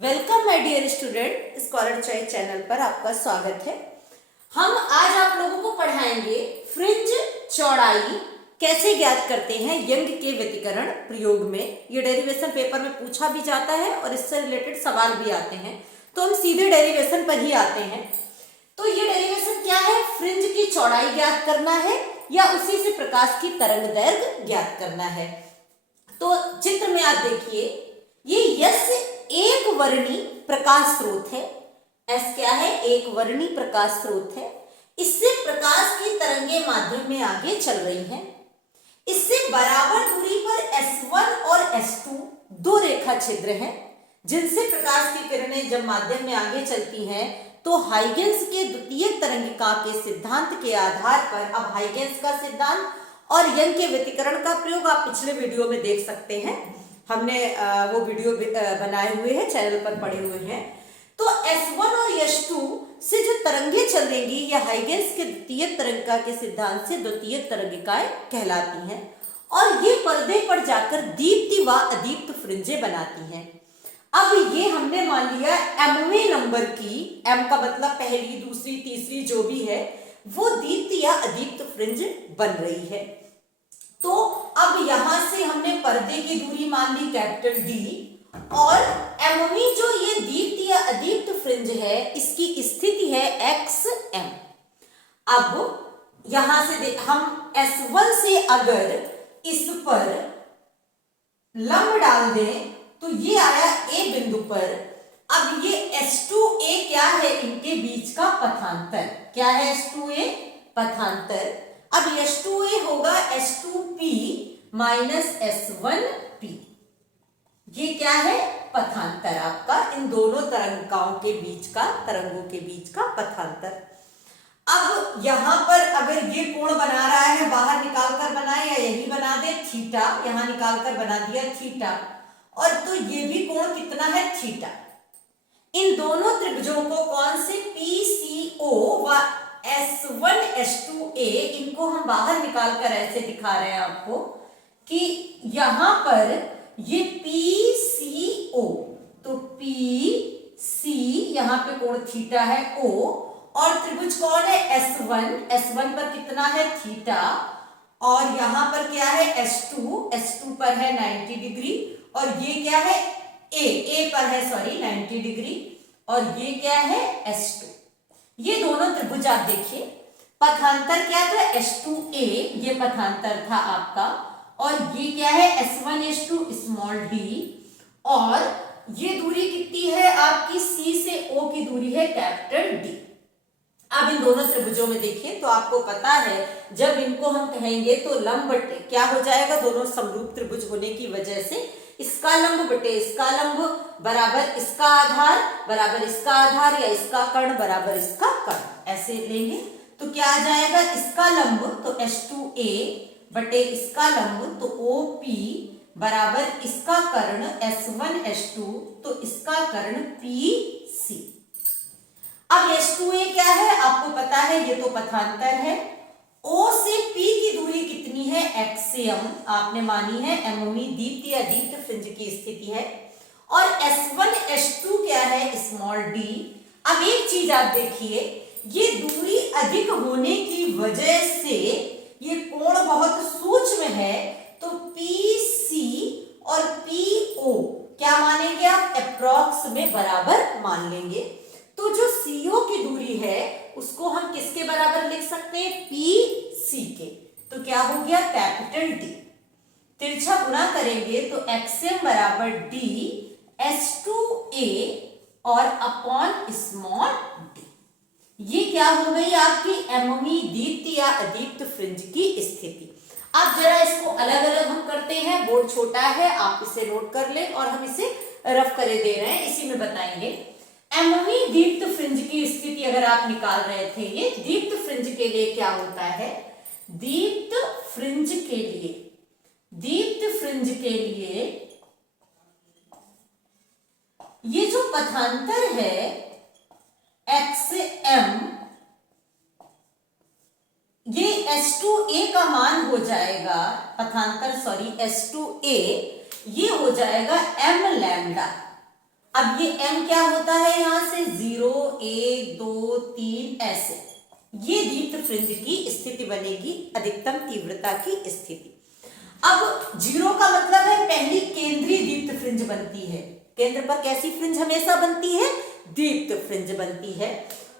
Welcome my dear student, scholar choice channel पर आपका स्वागत है। हम आज आप लोगों को पढ़ाएंगे फ्रिंज चौड़ाई कैसे ज्ञात करते हैं यंग के व्यतिकरण प्रयोग में। ये डेरिवेशन पेपर में पूछा भी जाता है और इससे रिलेटेड सवाल भी आते हैं, तो हम सीधे डेरिवेशन पर ही आते हैं। तो ये डेरिवेशन क्या है? फ्रिंज की चौड़ाई ज्ञात करना है या उसी से प्रकाश की तरंग दैर्घ्य ज्ञात करना है। तो चित्र में आप देखिए, ये यस एक वर्णी प्रकाश स्रोत है। एस क्या है? एक वर्णी प्रकाश स्रोत है। इससे प्रकाश की तरंगे माध्यम में आगे चल रही हैं। इससे बराबर दूरी पर S1 और S2 दो रेखा छिद्र हैं, जिनसे प्रकाश की किरणें जब माध्यम में आगे चलती हैं तो हाइगेंस के द्वितीयक तरंगिका के सिद्धांत के आधार पर, अब हाइगेंस का सिद्धांत और यंग के व्यतिकरण का प्रयोग आप पिछले वीडियो में देख सकते हैं। हमने वो वीडियो बनाए हुए हैं, चैनल पर पड़े हुए हैं। तो S1 और S2 से जो तरंगे चलेंगी, यह हाइगेंस के द्वितीयक तरंगिका के सिद्धांत से द्वितीयक तरंगिकाएं कहलाती हैं और ये पर्दे पर जाकर दीप्ति व अदीप्त फ्रिंजे बनाती हैं। अब ये हमने मान लिया mवें नंबर की, m का मतलब पहली, दूसरी, तीसरी जो भी है, वो दीप्त या अदीप्त फ्रिंज बन रही है। तो अब यहां से हमने पर्दे की दूरी मान ली कैपिटल D और mवी जो ये दीप्त या अदीप्त फ्रिंज है, इसकी स्थिति है XM। अब यहां से हम S1 से अगर इस पर लंब डाल दें तो ये आया A बिंदु पर। अब ये S2A क्या है? इनके बीच का पथांतर। क्या है S2A? पथांतर। अब S2A होगा S2P माइनस S1P। ये क्या है? पथांतर आपका इन दोनों तरंगिकाओं के बीच का, तरंगों के बीच का पथांतर। अब यहां पर अगर ये कोण बना रहा है, बाहर निकाल कर बनाए या यही बना दे थीटा, यहां निकाल कर बना दिया थीटा, और तो ये भी कोण कितना है? थीटा। इन दोनों त्रिभुजों को कौन से PCO व S1 S2A, इनको हम बाहर निकाल कर ऐसे दिखा रहे हैं आपको कि यहां पर ये PCO, तो PC यहां पे कोण थीटा है O, और त्रिभुज कौन है? S1 पर कितना है? थीटा, और यहां पर क्या है? S2 पर है 90 डिग्री, और ये क्या है? A पर है 90 डिग्री, और ये क्या है? S2। ये दोनों त्रिभुज आप देखिए, पथांतर क्या था? S2A, ये पथांतर था आपका, और ये क्या है? S1 S2 स्मॉल d, और ये दूरी कितनी है आपकी? C से O की दूरी है कैपिटल D। अब इन दोनों त्रिभुजों में देखिए तो आपको पता है, जब इनको हम कहेंगे तो लंब क्या हो जाएगा? दोनों समरूप त्रिभुज होने की वजह से इसका लंब बटे इसका लंब बराबर इसका आधार बराबर इसका आधार, या इसका कर्ण बराबर इसका कर्ण, ऐसे लेंगे तो क्या आ जाएगा? इसका लंब तो S2A बटे इसका लंब तो OP बराबर इसका कर्ण S1 S2, तो इसका कर्ण PC। अब S2A क्या है? आपको पता है, ये तो पथांतर है। O से P की दूरी कितनी है? XM, आपने मानी है mवी दीप्त या अदीप्त फ्रिंज की स्थिति है, और S1 S2 क्या है? Small d। अब एक चीज आप देखिए, ये दूरी अधिक होने की वजह से ये कोण बहुत सूक्ष्म है, तो PC और PO क्या मानेंगे आप? अप्रॉक्स में बराबर मान लेंगे। तो जो CO की दूरी है उसको हम किसके बराबर लिख सकते हैं? PC के। तो क्या हो गया? Capital D। तिरछा गुणा करेंगे तो XM बराबर D S2A और अपॉन स्मॉल d। ये क्या हो गई आपकी mवी दीप्त या अदीप्त फ्रिंज की स्थिति। अब जरा इसको अलग अलग हम करते हैं, बोर्ड छोटा है, आप इसे नोट कर लें, और हम इसे रफ करे दे रहे हैं, इसी में बताएंगे। mवी दीप्त फ्रिंज की स्थिति अगर आप निकाल रहे थे, ये दीप्त फ्रिंज के लिए क्या होता है? दीप्त फ्रिंज के लिए ये जो पथांतर है XM, ये S2A का मान हो जाएगा, पथांतर S2A ये हो जाएगा m लैम्डा, अब ये m क्या होता है, यहां से 0 1 2 3 ऐसे, ये दीप्त फ्रिंज की स्थिति बनेगी, अधिकतम तीव्रता की स्थिति। अब 0 का मतलब है पहली केंद्रीय दीप्त फ्रिंज बनती है, केंद्र पर कैसी फ्रिंज हमेशा बनती है, दीप्त फ्रिंज बनती है।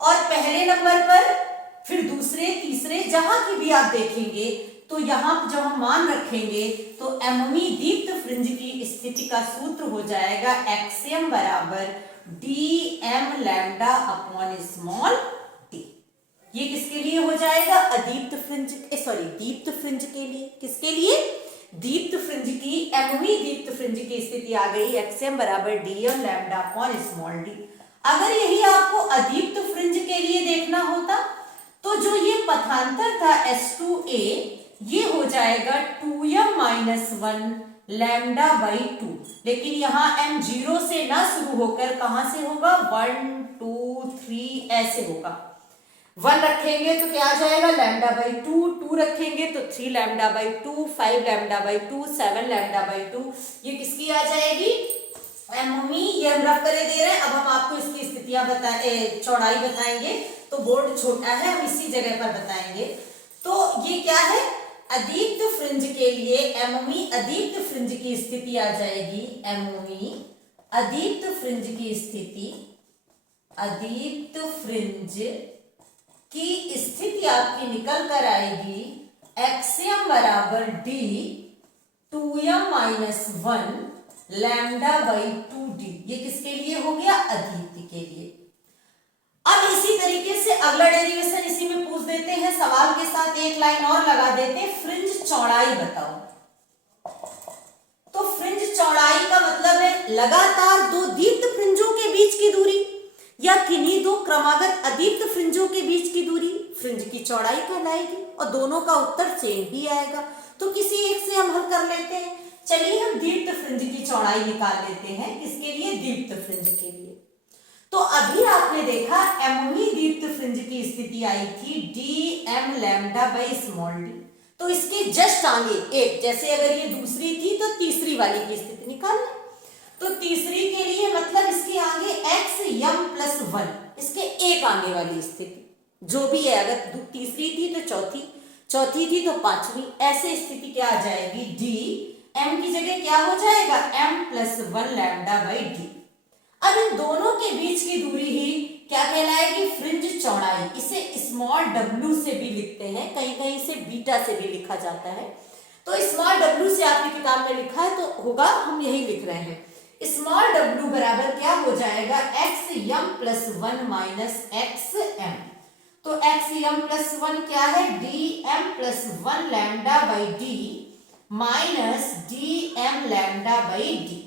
और पहले नंबर पर, फिर दूसरे तीसरे, जहां की भी आप देखेंगे तो यहां जब हम मान रखेंगे तो एममी दीप्त फ्रिंज की स्थिति का सूत्र हो जाएगा एक्सएम बराबर d m lambda upon small t. ये किसके लिए हो जाएगा, अदीप्त फ्रिंज, सॉरी दीप्त फ्रिंज के लिए। किसके लिए, दीप्त फ्रिंज की, एममी दीप्त फ्रिंज की स्थिति आ गई एक्सएम बराबर d m lambda upon small d. अगर यही आपको अदीप्त फ्रिंज के लिए देखना होता तो जो ये पथांतर था S2A, ये हो जाएगा 2m माइनस 1 लैम्डा बाई 2, लेकिन यहाँ m 0 से ना शुरू होकर कहां से होगा, 1 2 3 ऐसे होगा। 1 रखेंगे तो क्या आ जाएगा, लैम्डा बाई 2, 2 रखेंगे तो 3 lambda by 2, 5 lambda by 2, 7 lambda by 2, ये किसकी आ जाएगी, एममी। ये हम रफ करे दे रहे हैं। अब हम आपको इसकी स्थितियां चौड़ाई बताएंगे, तो बोर्ड छोटा है, हम इसी जगह पर बताएंगे। तो ये क्या है, अदीप्त फ्रिंज के लिए एममी अदीप्त फ्रिंज की स्थिति आ जाएगी, एममी अदीप्त फ्रिंज की स्थिति, अदीप्त फ्रिंज की स्थिति आपकी निकल कर आएगी एक्सएम बराबर D 2m minus 1 lambda by 2d। ये किसके लिए हो गया, अदीप्त के लिए। अब इसी तरीके से अगला डेरिवेशन इसी में पूछ देते हैं, सवाल के साथ एक लाइन और लगा देते हैं, फ्रिंज चौड़ाई बताओ। तो फ्रिंज चौड़ाई का मतलब है लगातार दो दीप्त फ्रिंजों के बीच की दूरी या किन्हीं दो क्रमागत अदीप्त फ्रिंजों के बीच की दूरी फ्रिंज की चौड़ाई कहलाएगी, और दोनों का उत्तर सेम ही आएगा। तो किसी एक से हम हल कर लेते हैं। चलिए हम दीप्त फ्रिंज की चौड़ाई निकाल लेते हैं, किसके लिए, दीप्त फ्रिंज के लिए। तो अभी आपने देखा एममी दीप्त फ्रिंज की स्थिति आई थी d m lambda by small d. तो इसके जस्ट आगे एक, जैसे अगर ये दूसरी थी तो तीसरी वाली की स्थिति निकालना। तो तीसरी के लिए मतलब इसके आगे एक्स यम प्लस 1, इसके एक आगे वाली स्थिति जो भी है, अगर तीसरी थी तो चौथी, चौथी थी तो पांचवी, ऐसे स्थिति क्या आ जाएगी, डी एम की जगह क्या हो जाएगा, m plus 1 lambda by d. अब इन दोनों के बीच की दूरी ही क्या कहलाएगी, फ्रिंज चौड़ाई। इसे स्मॉल w से भी लिखते हैं, कहीं कहीं इसे बीटा से भी लिखा जाता है। तो स्मॉल w से आपकी किताब में लिखा है तो होगा, हम यही लिख रहे हैं। स्मॉल w बराबर क्या हो जाएगा, x m plus 1 minus x m. तो एक्स यम प्लस 1 क्या है, d m plus 1 lambda by d minus d m lambda by d.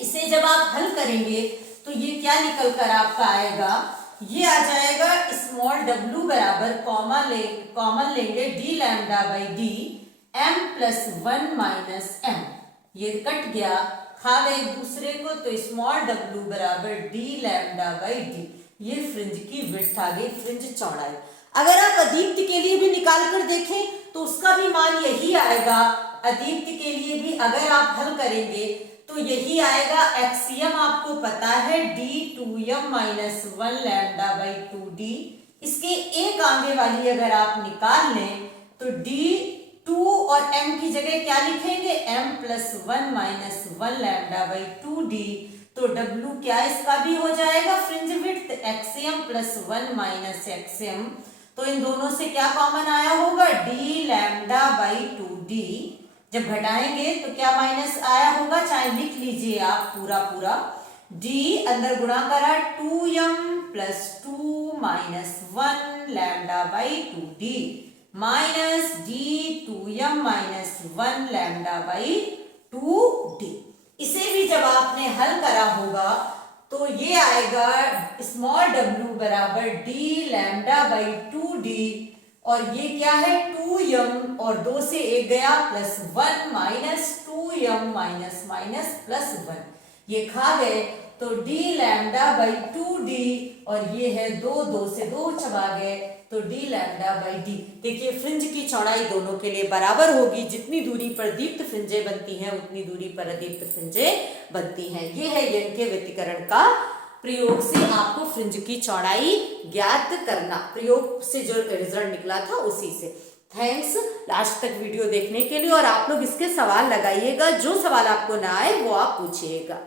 इसे जब आप हल करेंगे तो ये क्या निकल कर आपका आएगा, ये आ जाएगा स्मॉल w बराबर कॉमन लेंगे d lambda by d m plus 1 minus m, ये कट गया, खा गए एक दूसरे को, तो स्मॉल w बराबर डी लैम्डा बाई डी। ये फ्रिंज की विड्थ आ गई, फ्रिंज चौड़ाई। अगर आप अदीप्त के लिए भी निकाल कर देखें तो उसका भी मान यही आएगा। अदीप्त के लिए भी अगर आप हल करेंगे तो यही आएगा, एक्सियम आपको पता है D 2m minus 1 lambda by 2d। इसके एक आगे वाली अगर आप निकाल लें तो डी 2 और m की जगह क्या लिखेंगे, m plus 1 minus 1 lambda by 2d। तो w क्या इसका भी हो जाएगा, fringe width axiom plus 1 minus axiom. तो इन दोनों से क्या कॉमन आया होगा, डी लैम्डा बाई 2d। जब घटाएंगे तो क्या माइनस आया होगा, चाहे लिख लीजिए आप पूरा पूरा, d अंदर गुणा करा 2m plus 2 minus 1 lambda by 2d minus D 2m minus 1 lambda by 2d। इसे भी जब आपने हल करा होगा तो ये आएगा स्मॉल w बराबर डी लैम्डा बाई 2d, और ये क्या है 2m और 2 से 1 गया plus 1 minus 2m minus minus plus 1, ये खा गए तो डी लैम्डा बाई 2d, और ये है 2, 2 से 2 चबा गए, तो डी लैम्डा बाई डी। देखिए फ्रिंज की चौड़ाई दोनों के लिए बराबर होगी, जितनी दूरी पर दीप्त फ्रिंजें बनती हैं उतनी दूरी पर अदीप्त फ्रिंजें बनती हैं। ये है यंग के व्यतिकरण का प्रयोग से आपको फ्रिंज की चौड़ाई ज्ञात करना, प्रयोग से जो रिजल्ट निकला था उसी से। थैंक्स लास्ट तक वीडियो देखने के लिए, और आप लोग इसके सवाल लगाइएगा, जो सवाल आपको ना आए वो आप पूछिएगा।